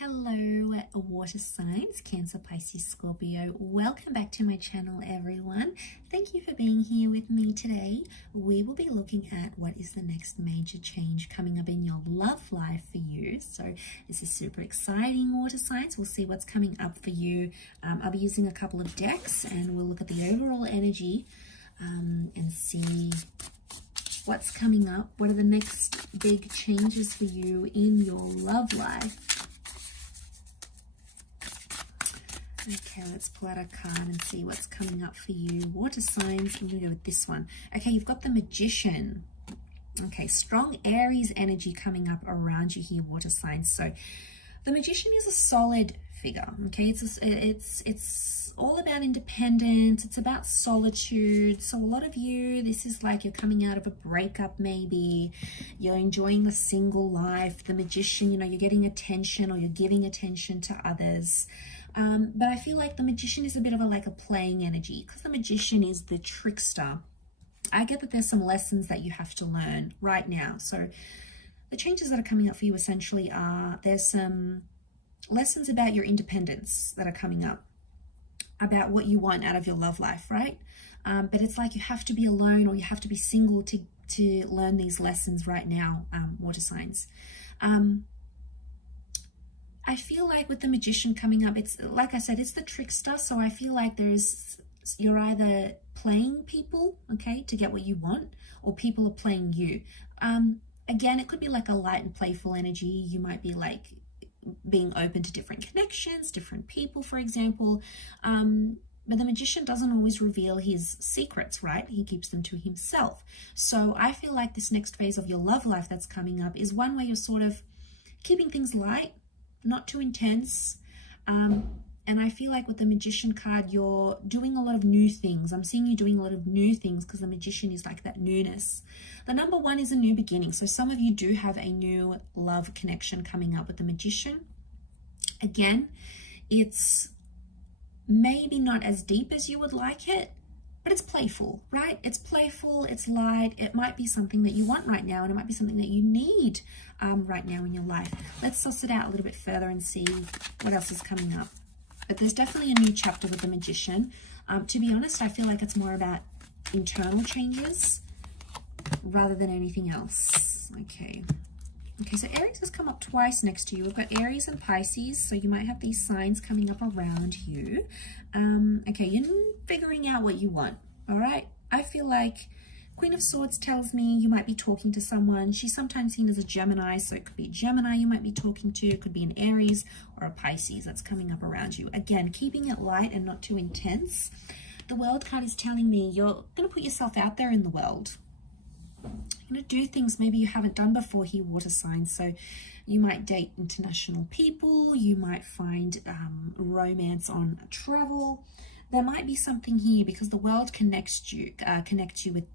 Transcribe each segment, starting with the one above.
Hello, water signs, Cancer, Pisces, Scorpio. Welcome back to my channel, everyone. Thank you for being here with me today. We will be looking at what is the next major change coming up in your love life for you. So this is super exciting, water signs. We'll see what's coming up for you. I'll be using a couple of decks and we'll look at the overall energy and see what's coming up. What are the next big changes for you in your love life? Okay, let's pull out a card and see what's coming up for you. Water signs, I'm going to go with this one. Okay, you've got the Magician. Okay, strong Aries energy coming up around you here, water signs. So the Magician is a solid figure. Okay, it's all about independence. It's about solitude. So a lot of you, this is like you're coming out of a breakup, maybe you're enjoying the single life. The Magician, you know, you're getting attention or you're giving attention to others. But I feel like the Magician is a bit of a playing energy, because the Magician is the trickster. I get that there's some lessons that you have to learn right now. So the changes that are coming up for you essentially are, there's some lessons about your independence that are coming up, about what you want out of your love life, right? But it's like you have to be alone or you have to be single to learn these lessons right now, water signs. I feel like with the Magician coming up, it's like I said, it's the trickster. So I feel like you're either playing people, okay, to get what you want, or people are playing you. Again, it could be like a light and playful energy. You might be like being open to different connections, different people, for example. But the Magician doesn't always reveal his secrets, right? He keeps them to himself. So I feel like this next phase of your love life that's coming up is one where you're sort of keeping things light, not too intense. And I feel like with the Magician card, you're doing a lot of new things. I'm seeing you doing a lot of new things because the Magician is like that newness. The number one is a new beginning. So some of you do have a new love connection coming up with the Magician. Again, it's maybe not as deep as you would like it, but it's playful, right? It's playful, it's light. It might be something that you want right now, and it might be something that you need right now in your life. Let's suss it out a little bit further and see what else is coming up. But there's definitely a new chapter with the Magician. To be honest, I feel like it's more about internal changes rather than anything else. Okay, so Aries has come up twice next to you. We've got Aries and Pisces, so you might have these signs coming up around you. Okay, you're figuring out what you want, all right? I feel like Queen of Swords tells me you might be talking to someone. She's sometimes seen as a Gemini, so it could be a Gemini you might be talking to. It could be an Aries or a Pisces that's coming up around you. Again, keeping it light and not too intense. The World card is telling me you're going to put yourself out there in the world. You're going to do things maybe you haven't done before here, water signs. So you might date international people. You might find romance on travel. There might be something here because the world connects you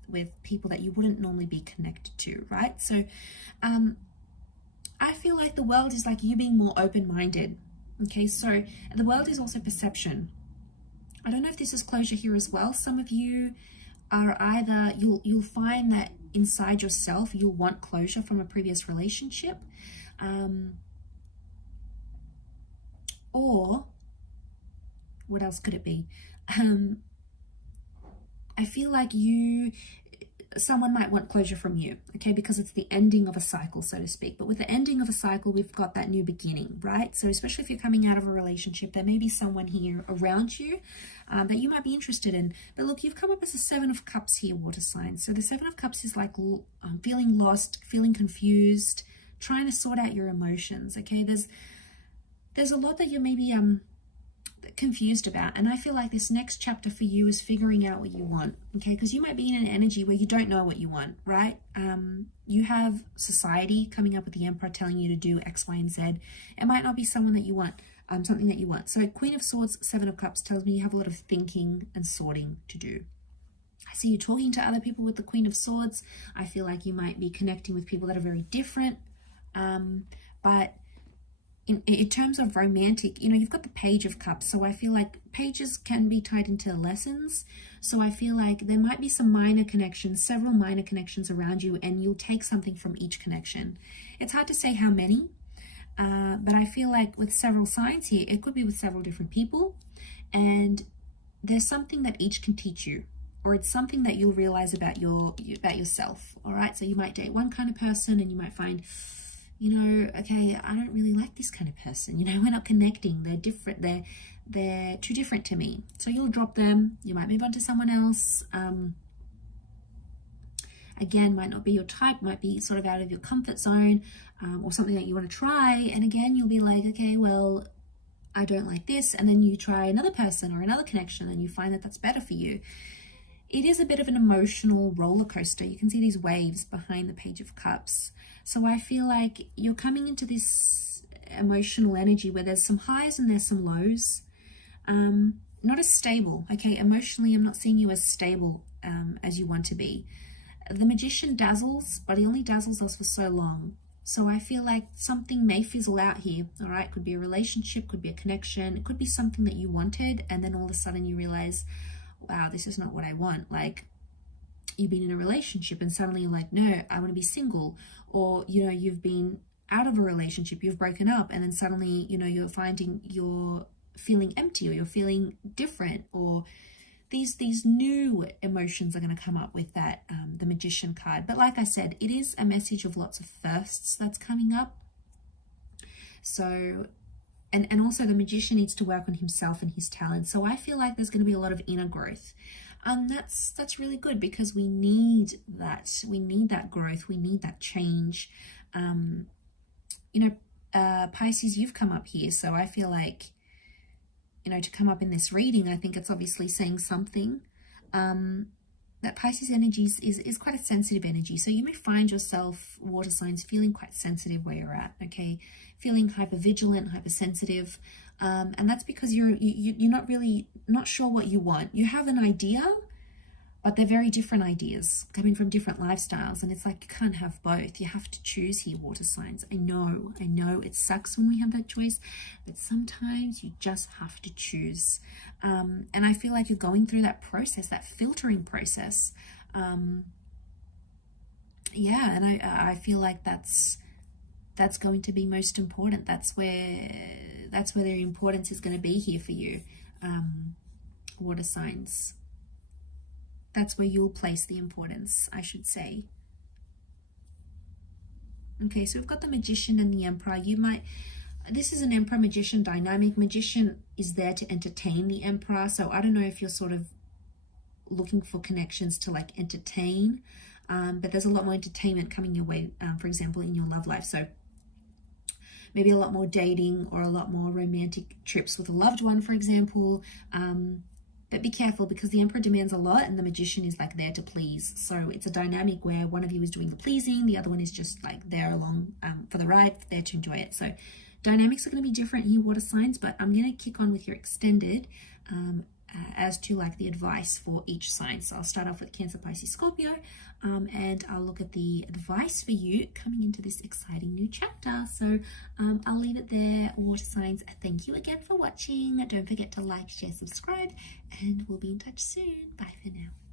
with people that you wouldn't normally be connected to, right? So I feel like the world is like you being more open-minded. Okay, so the world is also perception. I don't know if this is closure here as well. Some of you are either, you'll find that inside yourself you'll want closure from a previous relationship, or what else could it be? I feel like someone might want closure from you, okay, because it's the ending of a cycle, so to speak. But with the ending of a cycle, we've got that new beginning, right? So especially if you're coming out of a relationship, there may be someone here around you that you might be interested in. But look, you've come up as a Seven of Cups here, water signs. So the Seven of Cups is like feeling lost, feeling confused, trying to sort out your emotions, okay? There's a lot that you're maybe confused about, and I feel like this next chapter for you is figuring out what you want, okay? Because you might be in an energy where you don't know what you want, right? You have society coming up with the Emperor telling you to do X, Y, and Z. It might not be someone that you want, something that you want. So Queen of Swords, Seven of Cups tells me you have a lot of thinking and sorting to do. I see you talking to other people with the Queen of Swords. I feel like you might be connecting with people that are very different, but in terms of romantic, you know, you've got the Page of Cups. So I feel like pages can be tied into lessons. So I feel like there might be some minor connections, several minor connections around you, and you'll take something from each connection. It's hard to say how many, But I feel like with several signs here, it could be with several different people, and there's something that each can teach you, or it's something that you'll realize about yourself. All right, so you might date one kind of person and you might find, you know, okay, I don't really like this kind of person, you know, we're not connecting, they're different, they're too different to me. So you'll drop them, you might move on to someone else. Again, might not be your type, might be sort of out of your comfort zone, or something that you want to try. And again, you'll be like, okay, well, I don't like this. And then you try another person or another connection and you find that that's better for you. It is a bit of an emotional roller coaster. You can see these waves behind the Page of Cups. So I feel like you're coming into this emotional energy where there's some highs and there's some lows. Not as stable, okay? Emotionally, I'm not seeing you as stable as you want to be. The Magician dazzles, but he only dazzles us for so long. So I feel like something may fizzle out here, all right? Could be a relationship, could be a connection. It could be something that you wanted, and then all of a sudden you realize, wow, this is not what I want. Like, you've been in a relationship and suddenly you're like, no, I want to be single. Or, you know, you've been out of a relationship, you've broken up, and then suddenly, you know, you're finding you're feeling empty, or you're feeling different, or these new emotions are going to come up with that, the Magician card. But like I said, it is a message of lots of firsts that's coming up. So, and also the Magician needs to work on himself and his talent. So I feel like there's going to be a lot of inner growth. That's really good, because we need that. We need that growth. We need that change. You know, Pisces, you've come up here. So I feel like, you know, to come up in this reading, I think it's obviously saying something. That Pisces energy is quite a sensitive energy. So you may find yourself, water signs, feeling quite sensitive where you're at, okay? Feeling hypervigilant, hypersensitive. And that's because you're not sure what you want. You have an idea, but they're very different ideas coming from different lifestyles. And it's like, you can't have both. You have to choose here, water signs. I know it sucks when we have that choice, but sometimes you just have to choose. And I feel like you're going through that process, that filtering process. Yeah, and I feel like that's going to be most important. That's where their importance is going to be here for you, water signs. That's where you'll place the importance, I should say. Okay, so we've got the Magician and the Emperor. This is an Emperor Magician dynamic. Magician is there to entertain the Emperor. So I don't know if you're sort of looking for connections to like entertain, but there's a lot more entertainment coming your way, for example, in your love life. So maybe a lot more dating or a lot more romantic trips with a loved one, for example. But be careful, because the Emperor demands a lot and the Magician is like there to please. So it's a dynamic where one of you is doing the pleasing, the other one is just like there along for the ride, there to enjoy it. So dynamics are going to be different here, water signs, but I'm going to kick on with your extended as to like the advice for each sign. So I'll start off with Cancer, Pisces, Scorpio, and I'll look at the advice for you coming into this exciting new chapter. So I'll leave it there, water signs. Thank you again for watching. Don't forget to like, share, subscribe, and we'll be in touch soon. Bye for now.